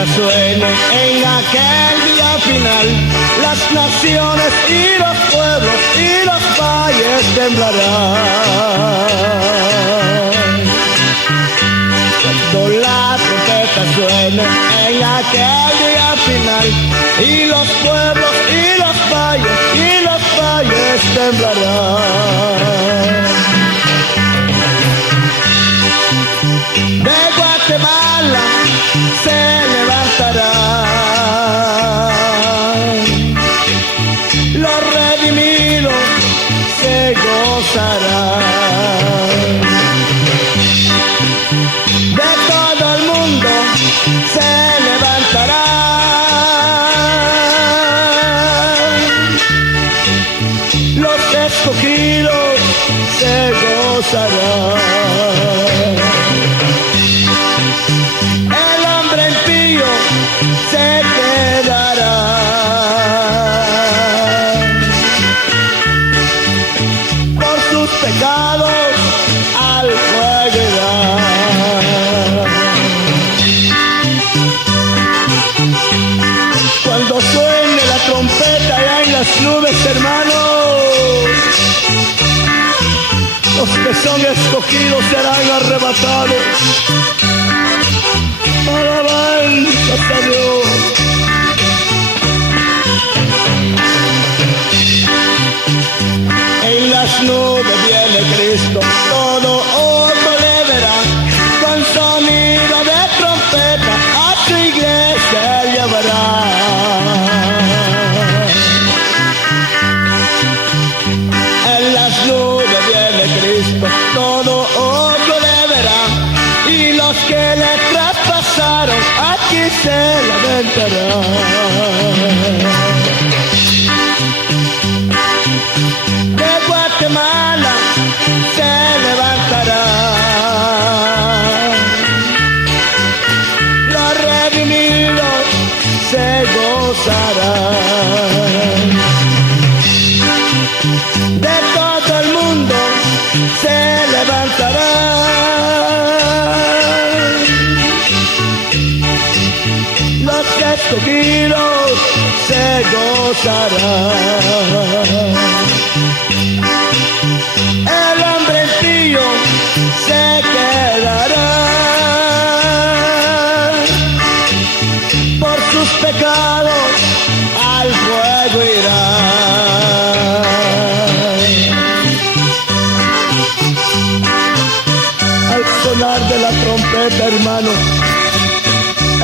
trompeta suene en aquel día final, las naciones y los pueblos y los valles temblarán. Cuando la trompeta suene en aquel día final, y los pueblos y los valles temblarán. De Guatemala se levantarán, los redimidos se gozarán. De todo el mundo se levantarán, los escogidos se gozarán. El hombre impío se quedará, por sus pecados al fuego irá. Cuando suene la trompeta allá en las nubes, hermanos, los que son escogidos serán arrebatados. Alabanzas a Dios. En las nubes viene Cristo, todo ojo le verá, con sonido de trompeta a su iglesia llevará. En las nubes viene Cristo, todo ojo le verá, y los que le traspasaron aquí se lamentarán. De Guatemala se levantará, los redimidos se gozarán. De todo el mundo se levantarán, los escogidos se gozarán. El hombre impío se quedará, por sus pecados al fuego irá. Al sonar de la trompeta, hermano,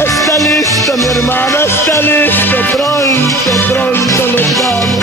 está listo, mi hermano, está listo, pronto nos vamos.